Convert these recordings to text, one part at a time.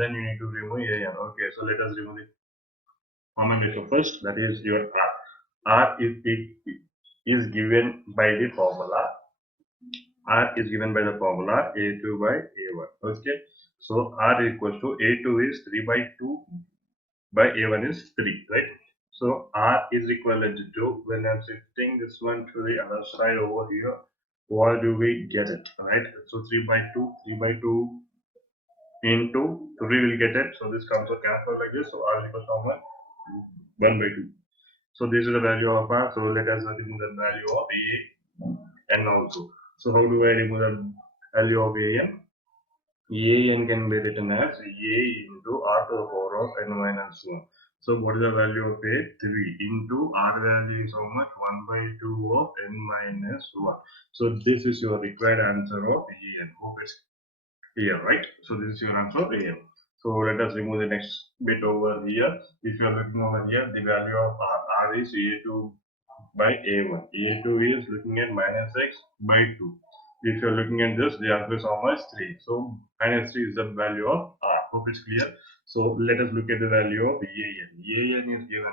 then you need to remove an. Okay, so let us remove the common ratio first, that is your r. R is given by the formula. R is given by the formula A2 by A1. Okay, so R equals to A2 is 3 by 2 by A1 is 3, right? So R is equivalent to, when I'm shifting this one to the other side over here, what do we get it, right? So 3 by 2, 3 by 2 into 3 will get it. So this comes to cancel like this. So R is equal to how much? 1 by 2. So this is the value of R. So let us remove the value of A and also. So how do I remove the value of AN? AN can be written as A into R to the power of n minus 1. So what is the value of A? 3 into R value is how much? 1 by 2 of n minus 1. So this is your required answer of AN. Hope it's clear, right? So this is your answer of AN. So let us remove the next bit over here. If you are looking over here, the value of R is A2 by A1. A2 is looking at minus x by 2. If you're looking at this, the answer is how much? 3. So minus 3 is the value of R. Hope it's clear. So let us look at the value of AN. AN is given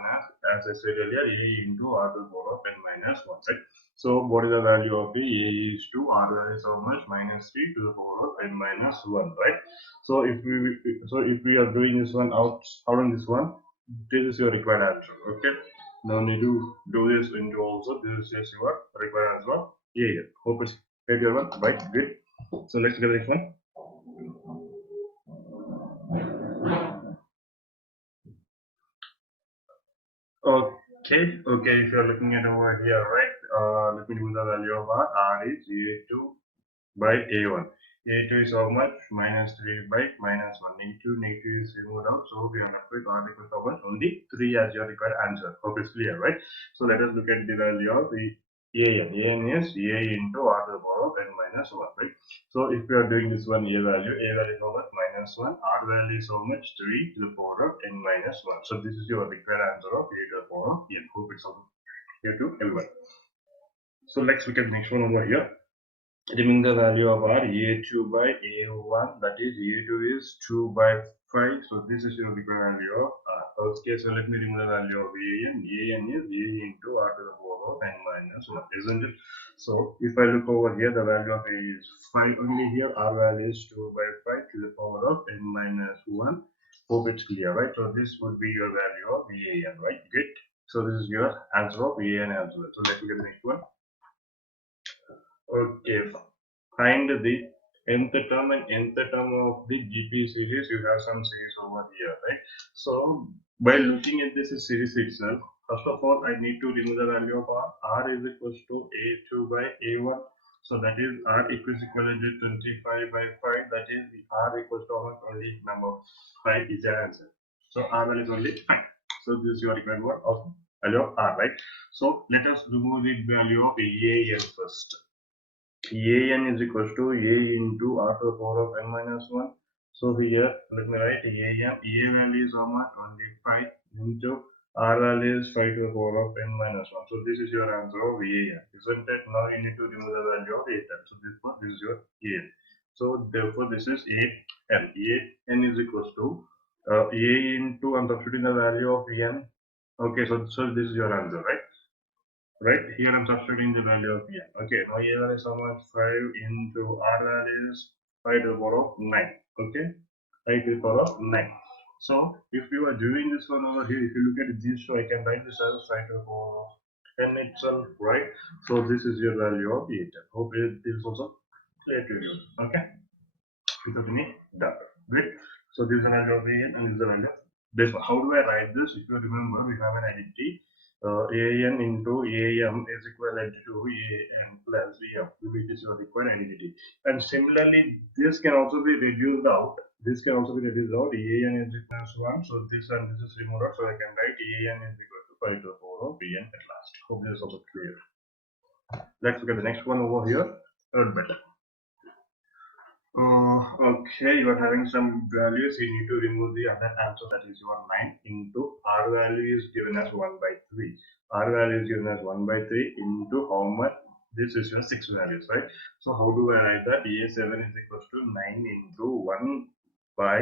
as I said earlier, A into R to the power of n minus 1. Right? So what is the value of A? A is to R value is how much? Minus 3 to the power of n minus 1. Right? So if we are doing this one out on this one, this is your required answer. Okay. No need to do this into also. This is just your required answer. Yeah. Hope it's clear, everyone. Right? Good. So let's get the next one. Okay. If you're looking at over here, right? Let me do the value of R. R is A2 by A1. A2 is how much? Minus 3 by minus 1. Negative is removed out. So we are left with R equals to how much? Only 3 as your required answer. Hope it's clear, right? So let us look at the value of the AN. AN is A into R to the power of n minus 1, right? So if we are doing this one, A value is how much? Minus 1. R value is how much? 3 to the power of n minus 1. So this is your required answer of A to the power of n. Hope it's clear to everyone. So let's look at the next one over here. Removing the value of R, A2 by A1, that is A2 is 2 by 5. So this is your required value of R. Okay, so let me remove the value of AN. AN is A into R to the power of n minus 1, isn't it? So if I look over here, the value of A is 5 only here. R value is 2 by 5 to the power of n minus 1. Hope it's clear, right? So this would be your value of AN, right? Good. So this is your answer of AN as well. So let me get the next one. Okay, find the nth term and nth term of the GP series. You have some series over here, right? So by looking at this series itself, first of all, I need to remove the value of R. R is equals to A2 by A1. So that is R equals equivalent to 25 by 5. That is R equals to only number 5 is the answer. So R value is only 5. So this is your required word of value of R, right? So let us remove the value of AN first. AN is equals to A into R to the power of n minus 1. So here, let me write AN. A value is how much? Only 5 into R value is 5 to the power of n minus 1. So this is your answer of AN, isn't it? Now you need to remove the value of A. So this is your AN. So therefore this is AN. AN is equals to A into, I'm substituting the value of AN. Okay, so this is your answer, right? Right here I'm substituting the value of n. Okay, now a value is how much? 5 into R value is 5 to the power of 9. Okay, 5 to the power of 9. So if you are doing this one over here, if you look at this, so I can write this as 5 to the power of 10 itself, right? So this is your value of 8. Hope this is also clear to you. Okay, without any doubt. Great. So this is the value of an and this is the value of this one. How do I write this? If you remember, we have an identity. AN into AM is equivalent to AN plus AM, which is your required identity. And similarly, this can also be reduced out. This can also be reduced out. AN is equal to 1. So this and this is removed out. So I can write AN is equal to 5 to the power of AN at last. Hope this is also clear. Let's look at the next one over here. Third better. Okay, you are having some values. You need to remove the other answer, that is your 9 into R value is given as 1 by 3. R value is given as 1 by 3 into how much? This is your 6 values, right? So how do I write that? A7 is equals to 9 into 1 by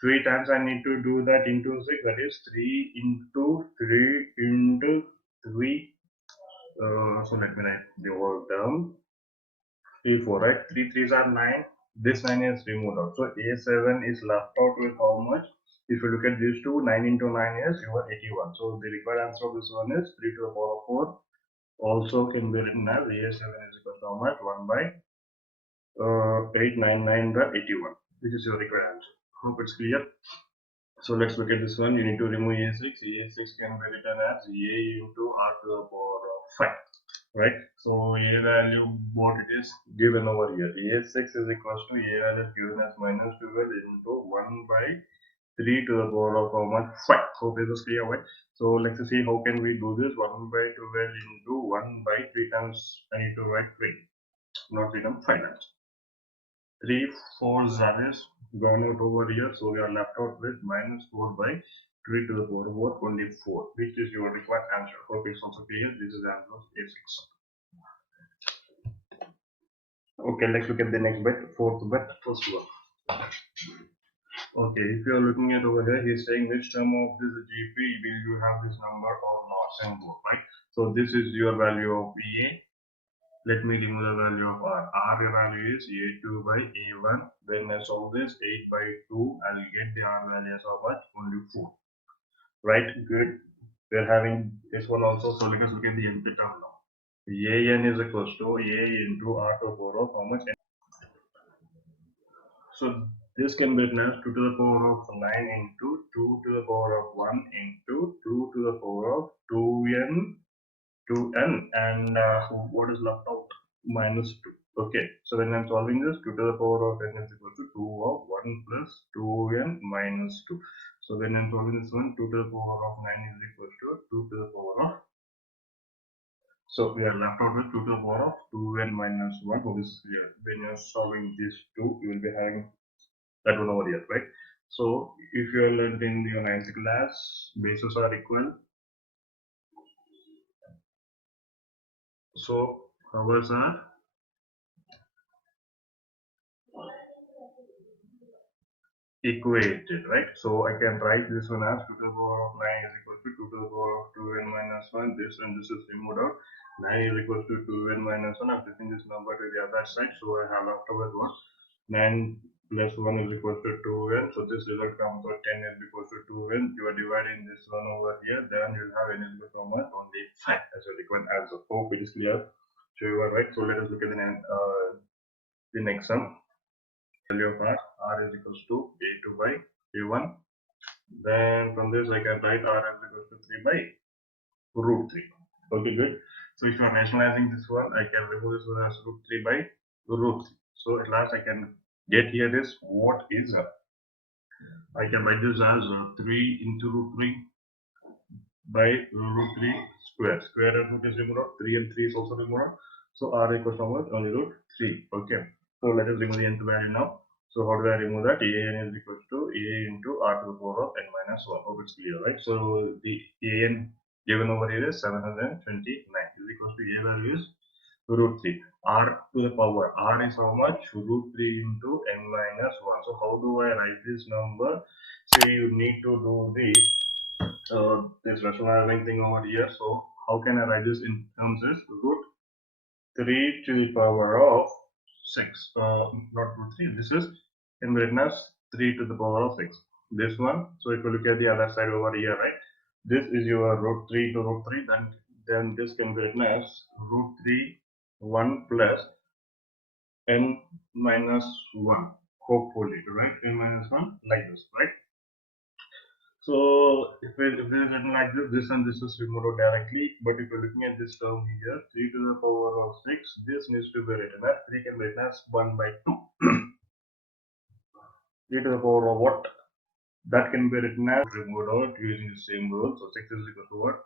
3 times I need to do that into 6, that is 3 into 3 into 3. So let me write the whole term. 3, 4, right? 3 threes are 9. This 9 is removed out. So A7 is left out with how much? If you look at these two, 9 into 9 is your 81. So the required answer of this one is 3 to the power of 4. Also can be written as A7 is equal to how much? 1 by 899.81, which is your required answer. Hope it's clear. So let's look at this one. You need to remove A6. A6 can be written as A into R to the power of 5. Right? So A value, what it is given over here. A6 is equal to A value given as minus 12 into 1 by 3 to the power of how much? 5. Hope this is clear, right? So let's see how can we do this. 1 by 12 into 1 by 3 times I need to write 3. Not 3 times 5 times. 3 4 is gone out over here. So we are left out with minus 4 by 3 to the power of what? Only 4, which is your required answer. Hope it's also clear. This is the answer of A6. Okay, let's look at the next bit, fourth bit, first one. Okay, if you are looking at over here, he's saying which term of this GP will you have this number or not, and both, right? So this is your value of A. Let me remove the value of R. R value is A2 by A1. When I solve this, 8 by 2, I'll get the R value as how much? Only 4. Right, good. We're having this one also, so let us look at the nth term now. AN is equals to A into R to the power of how much? So this can be written as 2 to the power of 9 into 2 to the power of 1 into 2 to the power of 2n and what is left out? Minus 2. Okay, so when I'm solving this, 2 to the power of n is equal to 2 of 1 plus 2n minus 2. So when I'm solving this one, 2 to the power of 9 is equal to 2 to the power of. So we are left out with 2 to the power of 2n minus 1. So this is clear. When you're solving these two, you will be having that one over here, right? So if you are learned in your 9th class, bases are equal. So powers are equated, right? So I can write this one as 2 to the power of 9 is equal to 2 to the power of 2n minus 1. This and this is removed out. 9 is equal to 2n minus 1. I'm taking this number to the other side. So I have left over 1. 9 plus 1 is equal to 2n. So this result comes out 10 is equal to 2n. You are dividing this one over here. Then you will have n is equal to how much? Only 5 as a required answer. Hope it is clear. So you are right. So let us look at the next sum. Value of r is equals to a2 by a1. Then from this I can write r is equals to 3 by root 3. Okay, good. So if you are rationalizing this one, I can remove this one as root 3 by root 3. So at last I can get here this what is I can write this as 3 into root 3 by root 3 square. Square and root is removed out. 3 and 3 is also removed out. So r equals to how much? Only root 3. Okay. So let us remove the nth value now. So how do I remove that? An is equals to a into r to the power of n minus 1. Hope it's clear, right? So the an given over here is 729 is equals to a value is root 3. R to the power. R is how much? Root 3 into n minus 1. So how do I write this number? Say you need to do this rationalizing thing over here. So how can I write this in terms is root 3 to the power of 6. Not root 3. This is can be written as 3 to the power of 6. This one. So if you look at the other side over here, right? This is your root 3 to root 3. Then this can be written as root 3 1 plus n minus 1. Hopefully, right? N minus 1 like this, right? So if it is written like this and this is removed out directly. But if you're looking at this term here, 3 to the power of 6, this needs to be written as 3 can be written as 1 by 2. 3 to the power of what? That can be written as removed out using the same rule. So 6 is equal to what?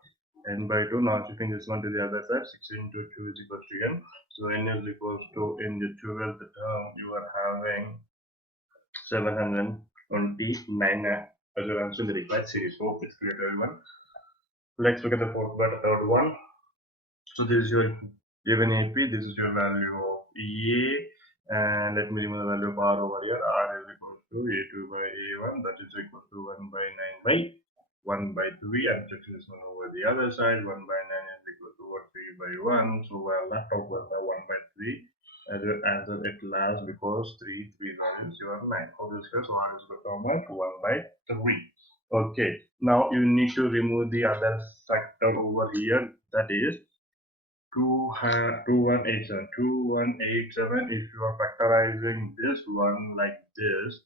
N by 2. Now shifting this one to the other side, 6 into 2 is equal to n. So n is equals to in the 12th term you are having 729 as your answer in the required series. Hope it's clear to everyone. Let's look at the third one. So this is your given AP, this is your value of EA, and let me remove the value of R over here. R is equal to a2 by a1, that is equal to 1 by 9 by 1 by 3. I'm taking this one over the other side. 1 by 9 is equal to what, 3 by 1. So we are left out with 1 by 3 as your answer at last, because 3 values you are 9. For this case, what is equal to how much? 1 by 3. Okay, now you need to remove the other factor over here, that is 2187. 2187, if you are factorizing this one like this,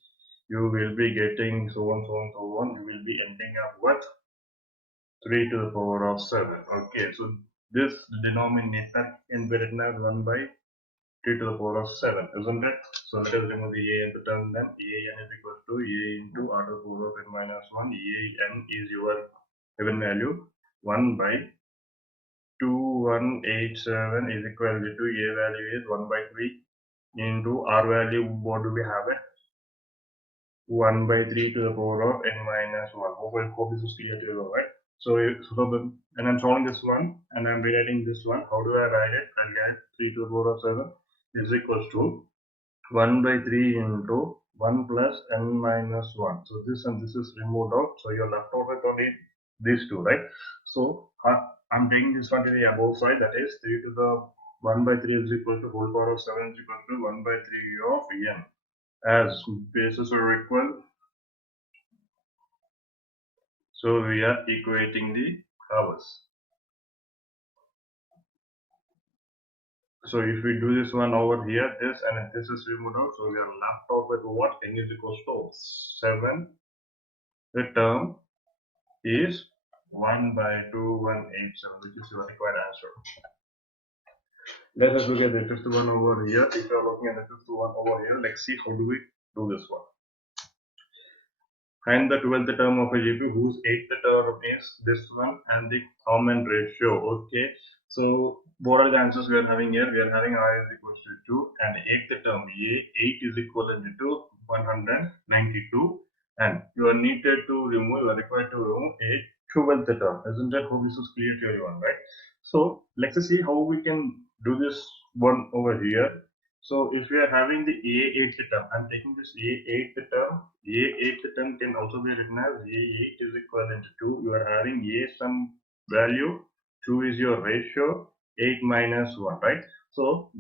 you will be getting so on, so on, so on. You will be ending up with 3 to the power of 7. Okay, so this denominator can be written as 1 by 3 to the power of 7, isn't it? So let us remove the a into term then. A n is equal to a into r to the power of n minus 1. A n is your given value. 1 by 2187 is equal to a value is 1 by 3 into r value. What do we have it? 1 by 3 to the power of n minus 1. Hope this is clear to you, right? So, and I'm solving this one and I'm rewriting this one. How do I write it? I'll get 3 to the power of 7 is equals to 1 by 3 into 1 plus n minus 1. So this and this is removed out. So you're left out with only these two, right? So I'm taking this one to the above side, that is 3 to the 1 by 3 is equal to whole power of 7 is equal to 1 by 3 of n. As bases are equal, so we are equating the powers. So if we do this one over here, this and this is removed out, so we are left out with what? N is equals to 7. The term is 1 by 2187, which is your required answer. Let us look at the fifth one over here. If you are looking at the fifth one over here, let's see how do we do this one. Find the 12th term of a GP whose 8th term is this one and the common ratio. Okay, so what are the answers we are having here? We are having r is equal to 2 and 8th term a 8 is equivalent to 192, and you are needed to remove, you are required to remove a 12th term. Isn't that? Hope this is clear to everyone, right? So let's see how we can do this one over here. So if we are having the A8 term, I'm taking this A8 term. A8 term can also be written as A8 is equivalent to, you are having A some value, 2 is your ratio, 8 minus 1, right? So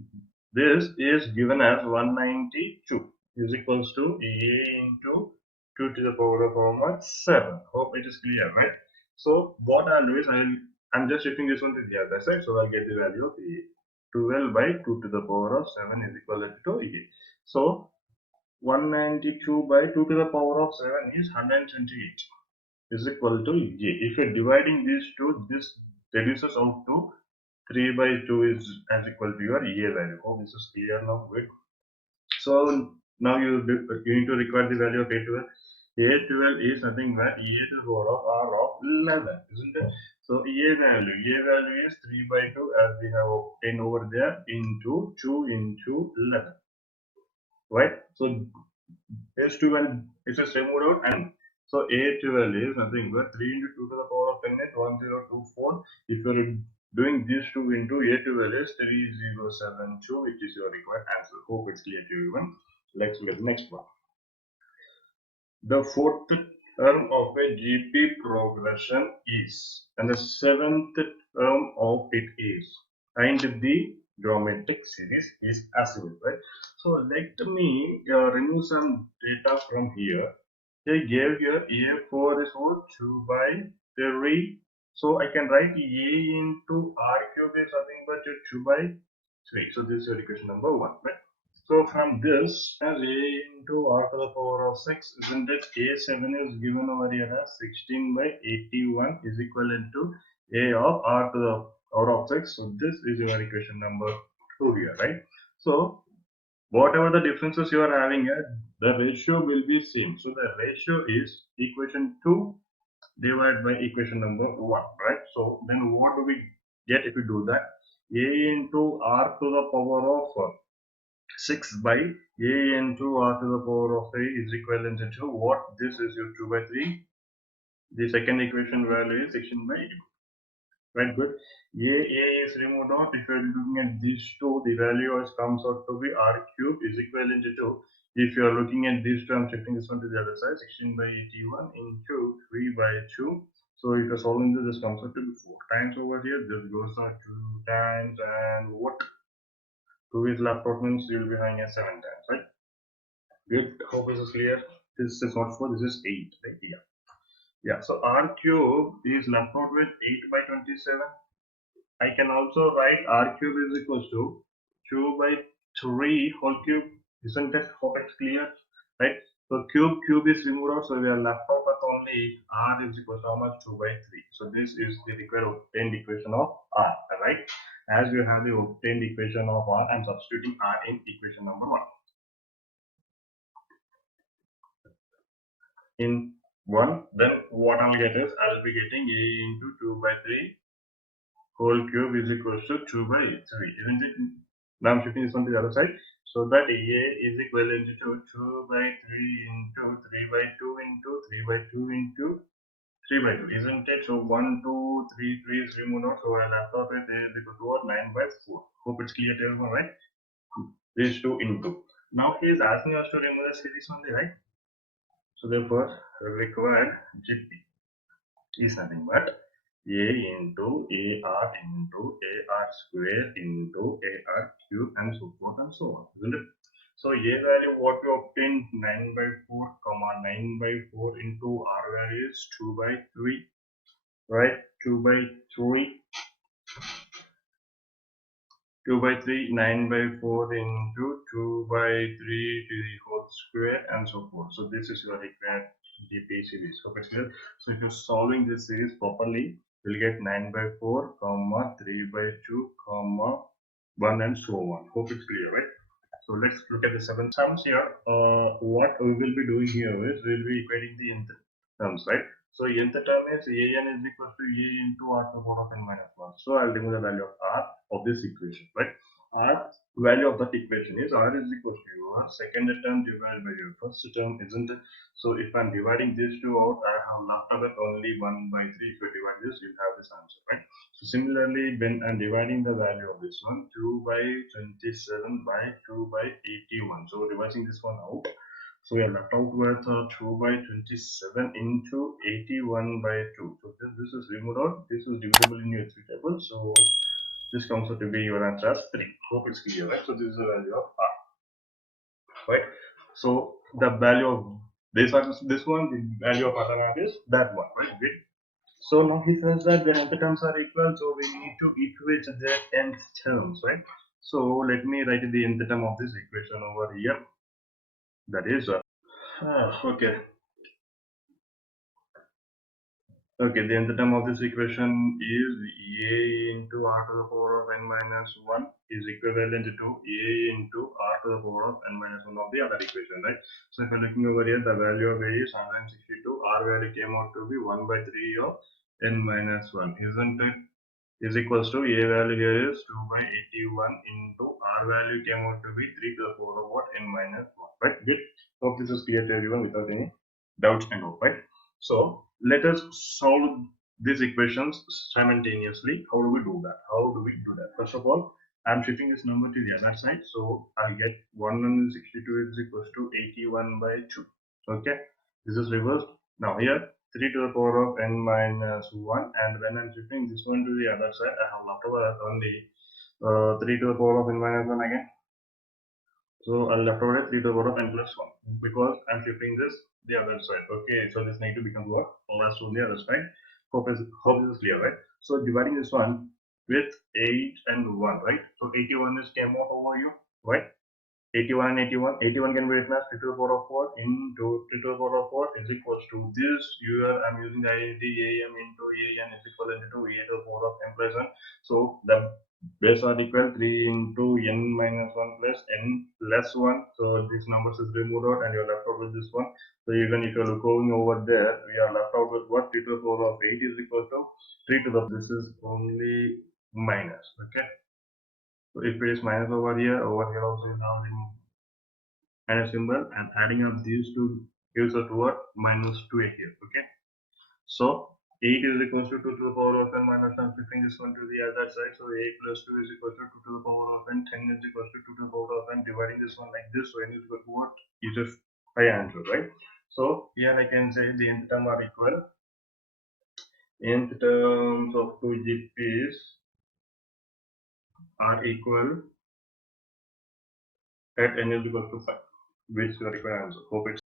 this is given as 192 is equals to A into 2 to the power of how much? 7. Hope it is clear, right? So what I'll do is I'm just shifting this one to the other side, so I'll get the value of A. 12 by 2 to the power of 7 is equivalent to A. So 192 by 2 to the power of 7 is 128 is equal to A. If you're dividing these two, this reduces out to 3 by 2 is as equal to your A value. Oh, this is clear now. Good. So now you need to require the value of A12. A12 is nothing but A to the power of R of 11, isn't it? So A value is 3 by 2 as we have obtained over there into 2 into 11, right? So this 2 and it's just removed out, and so A12 is nothing but 3 into 2 to the power of 10 is 1024. If you're doing these two into A12 is 3072, which is your required answer. Hope it's clear to everyone. Let's look at the next one. The fourth term of a GP progression is, and the seventh term of it is, and the geometric series is as well, right? So let me remove some data from here. They gave here A4 is what? 2 by 3. So I can write A into R cube is nothing but 2 by 3. So this is your equation number 1, right? So from this, as A into R to the power of 6, isn't it? A7 is given over here as 16 by 81 is equivalent to A of R to the power of 6. So this is your equation number 2 here, right? So whatever the differences you are having here, the ratio will be same. So the ratio is equation 2 divided by equation number 1, right? So then what do we get if we do that? A into R to the power of 6 by A into R to the power of 3 is equivalent to what? This is your 2 by 3. The second equation value is 16 by 8. Right, good. A is removed out. If you're looking at these two, the value comes out to be R cube is equivalent to If you are looking at this term, shifting this one to the other side, 16 by 81 into 3 by 2. So if you're solving this comes out to be 4 times over here. This goes on 2 times, and what 2 is left out means you'll be having a 7 times, right? Good. Hope this is clear. This is not 4, this is 8, right? Yeah. Yeah. So r cube is left out with 8 by 27. I can also write r cube is equals to 2 by 3 whole cube. Isn't it? Hope it's clear, right? So cube is removed out, so we are left out with only r is equal to how much? 2 by 3. So this is the required obtained equation of r, right? As we have the obtained equation of r, I'm substituting r in equation number 1. In 1, then what I'll get is I'll be getting a into 2 by 3 whole cube is equals to 2 by 3, isn't it? Now I'm shifting this one to the other side. So that a is equivalent to 2 by 3 into 3 by 2 into 3 by 2 into 3 by 2, isn't it? So 1, 2, 3, 3 is removed out. So I'll have to it is equal to what? 9 by 4. Hope it's clear to everyone, right? This 2 into. Now he is asking us to remove the series only, right? So therefore, required GP is nothing but a into ar into ar square into ar cube and so forth and so on, isn't it? So a value what we obtained 9 by 4 comma 9 by 4 into r value is 2 by 3, right? 2 by 3, 2 by 3, 9 by 4 into 2 by 3 to the whole square and so forth. So this is your required GP series. Okay, so if you're solving this series properly, you'll get 9 by 4, comma 3 by 2, comma 1 and so on. Hope it's clear, right? So let's look at the 7 terms here. What we will be doing here is we'll be equating the nth terms, right? So nth term is an is equal to a into r to the power of n minus 1. So I'll remove the value of r of this equation, right? R value of that equation is r is equal to your second term divided by your first term, isn't it? So if I'm dividing these two out, I have left out only 1 by 3. If you divide this, you'll have this answer, right? So similarly, when I'm dividing the value of this one, 2 by 27 by 2 by 81. So reversing this one out, so we are left out with 2 by 27 into 81 by 2. So this is removed out. This is divisible in your 3 table. So this comes out to be your answer as 3. Hope it's clear, right? So this is the value of r, right? So the value of this one, the value of r is that one, right? So now he says that when nth terms are equal, so we need to equate their nth terms, right? So let me write the nth term of this equation over here. That is okay. Okay, the nth term of this equation is a into r to the power of n minus 1 is equivalent to a into r to the power of n minus 1 of the other equation, right? So if I'm looking over here, the value of a is 162, r value came out to be 1 by 3 of n minus 1, isn't it? Is equals to a value here is 2 by 81 into r value came out to be 3 to the power of what? N minus 1, right? Good. Hope this is clear to everyone without any doubts and all, right? So let us solve these equations simultaneously. How do we do that? First of all, I'm shifting this number to the other side, so I'll get 162 is equals to 81 by 2. Okay, this is reversed. Now here 3 to the power of n minus 1, and when I'm shifting this one to the other side, I have left over only 3 to the power of n minus 1 again. So I'll left over 3 to the power of n plus 1 because I'm shifting this the other side. Okay, so this negative becomes what? Plus on the other side. Hope this is clear, right? So dividing this one with 8 and 1, right? So 81 is came out over you, right? 81 and 81. 81 can be written as 3 to the power of 4 into 3 to the power of 4 is equals to this. Here I'm using the identity am into an is equal to a to the power of n plus 1. So the base are equal 3 into n minus 1 plus n plus 1. So these numbers is removed out and you're left out with this one. So even if you're going over there, we are left out with what? 3 to the power of 8 is equal to 3 to the, this is only minus, okay? So if it is minus over here also is now remove and a symbol, and adding up these two gives us what? Minus 2 here, okay? So 8 is equals to 2 to the power of n minus 1, flipping this one to the other side. So 8 plus 2 is equals to 2 to the power of n, 10 is equals to 2 to the power of n, dividing this one like this. So n is equal to what? Is a high answer, right? So here I can say the nth term are equal. Nth terms of 2 GPs are equal at n is equal to 5, which is the required answer. Hope it's